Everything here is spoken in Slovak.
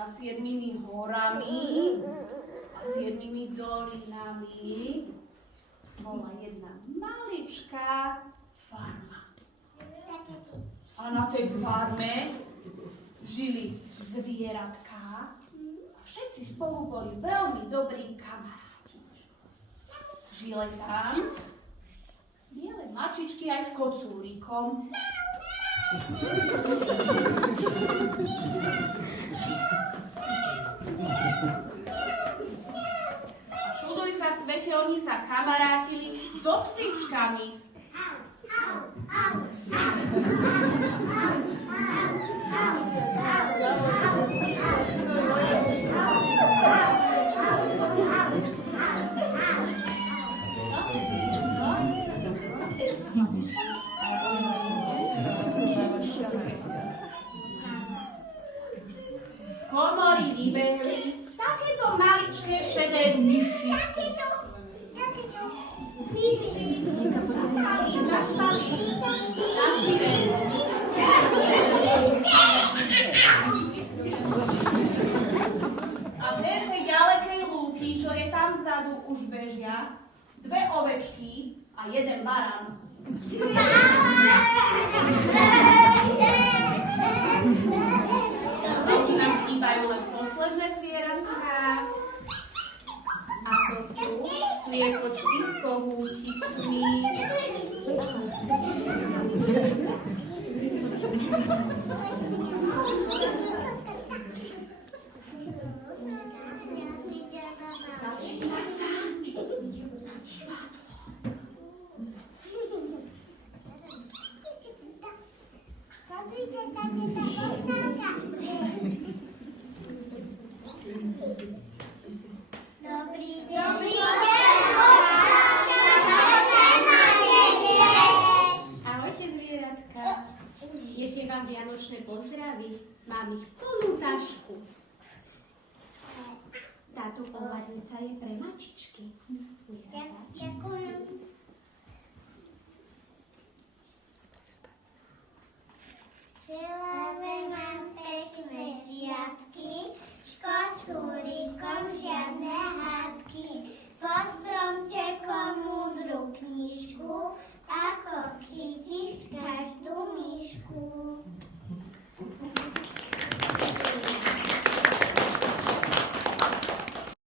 za 7 horami a 7 dolinami bola jedna maličká farma. A na tej farme žili zvieratká a všetci spolu boli veľmi dobrí kamaráti. Žili tam biele mačičky aj s kocúrikom. Čuduj sa svete, oni sa kamarátili so psíčkami. Z komory vybehli takéto maličké šedé myši. A z tej ďalekej lúky, čo je tam vzadu, už bežia 2 ovečky a 1 barán. Teď nám chýbajú len posledné zvieratká. A to sú sliepočky s kohútikmi. Začína sa divadlo. Pozrite sa, teta Božnáka. Dobrý deň, Božnáka, žena nevieš. Ahojte, zvieratka. Nesiem vám vianočné pozdravy. Mám ich plnú tašku. Táto pohľadnica je pre mačičky. Nech sa